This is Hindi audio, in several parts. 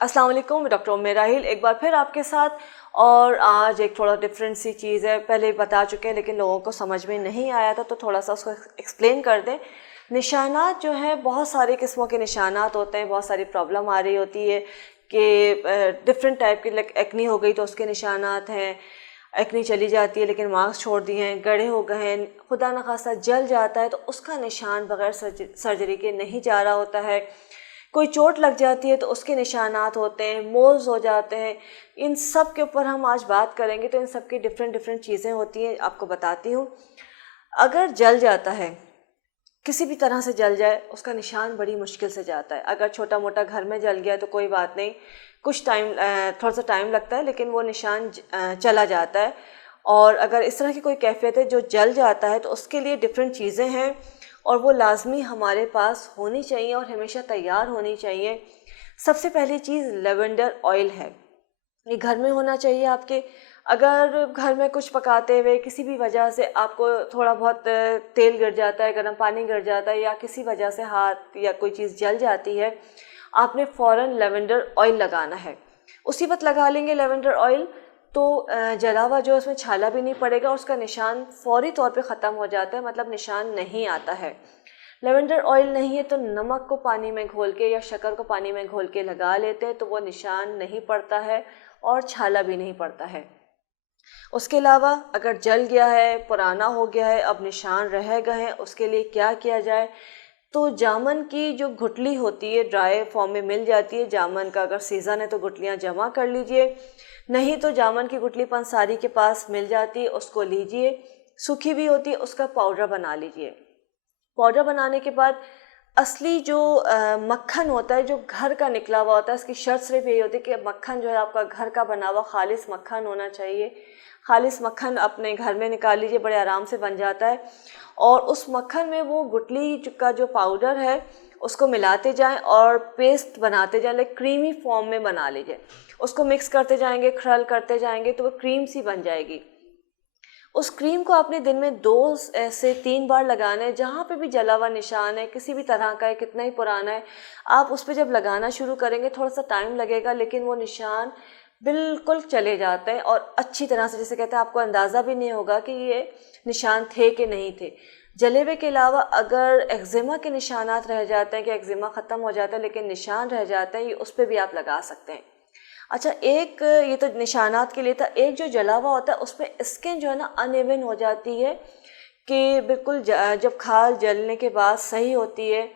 अस्सलाम वालेकुम, डॉक्टर उम्मे राहिल एक बार फिर आपके साथ। और आज एक थोड़ा डिफरेंट सी चीज़ है, पहले बता चुके हैं लेकिन लोगों को समझ में नहीं आया था, तो थोड़ा सा उसको एक्सप्लेन कर दें। निशानात जो हैं, बहुत सारे किस्मों के निशानात होते हैं, बहुत सारी प्रॉब्लम आ रही होती है कि डिफरेंट टाइप की, लाइक एक्नी हो गई तो उसके निशानात हैं, एक्नी चली जाती है लेकिन मार्क्स छोड़ दिए हैं, गड़े हो गए हैं, खुदा न खासा जल जाता है तो उसका निशान बगैर सर्जरी के नहीं जा रहा होता है। कोई चोट लग जाती है तो उसके निशानात होते हैं, मोल्स हो जाते हैं। इन सब के ऊपर हम आज बात करेंगे, तो इन सब की डिफरेंट डिफरेंट चीज़ें होती हैं, आपको बताती हूँ। अगर जल जाता है, किसी भी तरह से जल जाए, उसका निशान बड़ी मुश्किल से जाता है। अगर छोटा मोटा घर में जल गया तो कोई बात नहीं, कुछ टाइम, थोड़ा सा टाइम लगता है लेकिन वो निशान चला जाता है। और अगर इस तरह की कोई कैफियत है जो जल जाता है, तो उसके लिए डिफरेंट चीज़ें हैं और वो लाजमी हमारे पास होनी चाहिए और हमेशा तैयार होनी चाहिए। सबसे पहली चीज़ लेवेंडर ऑयल है, ये घर में होना चाहिए आपके। अगर घर में कुछ पकाते हुए किसी भी वजह से आपको थोड़ा बहुत तेल गिर जाता है, गर्म पानी गिर जाता है, या किसी वजह से हाथ या कोई चीज़ जल जाती है, आपने फ़ौरन लेवेंडर ऑयल लगाना है। उसी वक्त लगा लेंगे लेवेंडर ऑयल तो जलावा जो उसमें छाला भी नहीं पड़ेगा और उसका निशान फौरी तौर पे ख़त्म हो जाता है, मतलब निशान नहीं आता है। लेवेंडर ऑयल नहीं है तो नमक को पानी में घोल के या शक्कर को पानी में घोल के लगा लेते हैं, तो वो निशान नहीं पड़ता है और छाला भी नहीं पड़ता है। उसके अलावा अगर जल गया है, पुराना हो गया है, अब निशान रह गए हैं, उसके लिए क्या किया जाए? तो जामन की जो गुठली होती है, ड्राई फॉर्म में मिल जाती है जामन का, अगर सीज़न है तो गुठलियाँ जमा कर लीजिए, नहीं तो जामन की गुठली पंसारी के पास मिल जाती है, उसको लीजिए। सूखी भी होती है, उसका पाउडर बना लीजिए। पाउडर बनाने के बाद असली जो मक्खन होता है, जो घर का निकला हुआ होता है, इसकी शर्त सिर्फ यही होती है कि मक्खन जो है आपका घर का बना हुआ खालिस मक्खन होना चाहिए। खालिस मक्खन अपने घर में निकाल लीजिए, बड़े आराम से बन जाता है। और उस मक्खन में वो गुठली का जो पाउडर है उसको मिलाते जाएं और पेस्ट बनाते जाएं, लाइक क्रीमी फॉर्म में बना लीजिए। उसको मिक्स करते जाएंगे, खरल करते जाएंगे तो वो क्रीम सी बन जाएगी। उस क्रीम को आपने दिन में 2 से 3 बार लगाना है। जहाँ पे भी जला हुआ निशान है, किसी भी तरह का है, कितना ही पुराना है, आप उस पर जब लगाना शुरू करेंगे, थोड़ा सा टाइम लगेगा लेकिन वो निशान बिल्कुल चले जाते हैं और अच्छी तरह से, जैसे कहते हैं, आपको अंदाज़ा भी नहीं होगा कि ये निशान थे कि नहीं थे। जले हुए के अलावा अगर एक्जिमा के निशानात रह जाते हैं कि एक्जिमा ख़त्म हो जाता है लेकिन निशान रह जाते हैं, ये उस पर भी आप लगा सकते हैं। अच्छा, एक ये तो निशानात के लिए था। एक जो जला हुआ होता है उसमें स्किन जो है ना अनइवन हो जाती है कि बिल्कुल जब खाल जलने के बाद सही होती है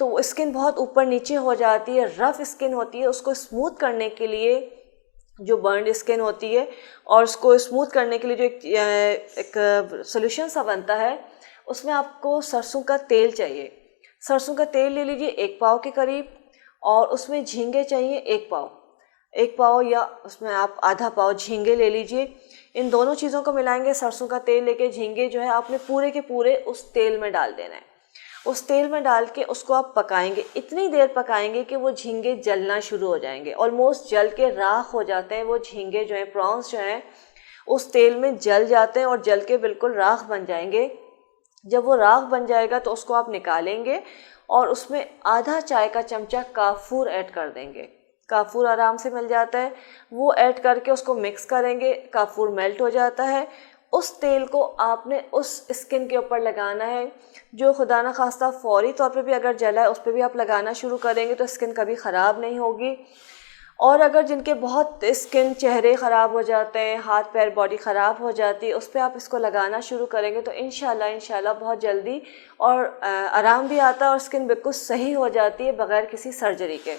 तो स्किन बहुत ऊपर नीचे हो जाती है, रफ़ स्किन होती है। उसको स्मूथ करने के लिए, जो बर्न स्किन होती है, और उसको स्मूथ करने के लिए जो एक सोल्यूशन सा बनता है, उसमें आपको सरसों का तेल चाहिए। सरसों का तेल ले लीजिए 1 पाव के करीब, और उसमें झींगे चाहिए 1 पाव। 1 पाव या उसमें आप आधा पाव झींगे ले लीजिए। इन दोनों चीज़ों को मिलाएंगे, सरसों का तेल लेके झींगे जो है आपने पूरे के पूरे उस तेल में डाल देना है। उस तेल में डाल के उसको आप पकाएंगे, इतनी देर पकाएंगे कि वो झींगे जलना शुरू हो जाएंगे, ऑलमोस्ट जल के राख हो जाते हैं। वो झींगे जो हैं, प्रॉन्स जो हैं, उस तेल में जल जाते हैं और जल के बिल्कुल राख बन जाएंगे। जब वो राख बन जाएगा तो उसको आप निकालेंगे और उसमें आधा चाय का चमचा काफूर ऐड कर देंगे। काफूर आराम से मिल जाता है, वो ऐड करके उसको मिक्स करेंगे, काफूर मेल्ट हो जाता है। उस तेल को आपने उस स्किन के ऊपर लगाना है। जो खुदा न खास्ता फौरी तौर पे भी अगर जला है, उस पर भी आप लगाना शुरू करेंगे तो स्किन कभी ख़राब नहीं होगी। और अगर जिनके बहुत स्किन, चेहरे ख़राब हो जाते हैं, हाथ पैर बॉडी ख़राब हो जाती है, उस पर आप इसको लगाना शुरू करेंगे तो इंशाल्लाह बहुत जल्दी और आराम भी आता है और स्किन बिल्कुल सही हो जाती है बग़ैर किसी सर्जरी के।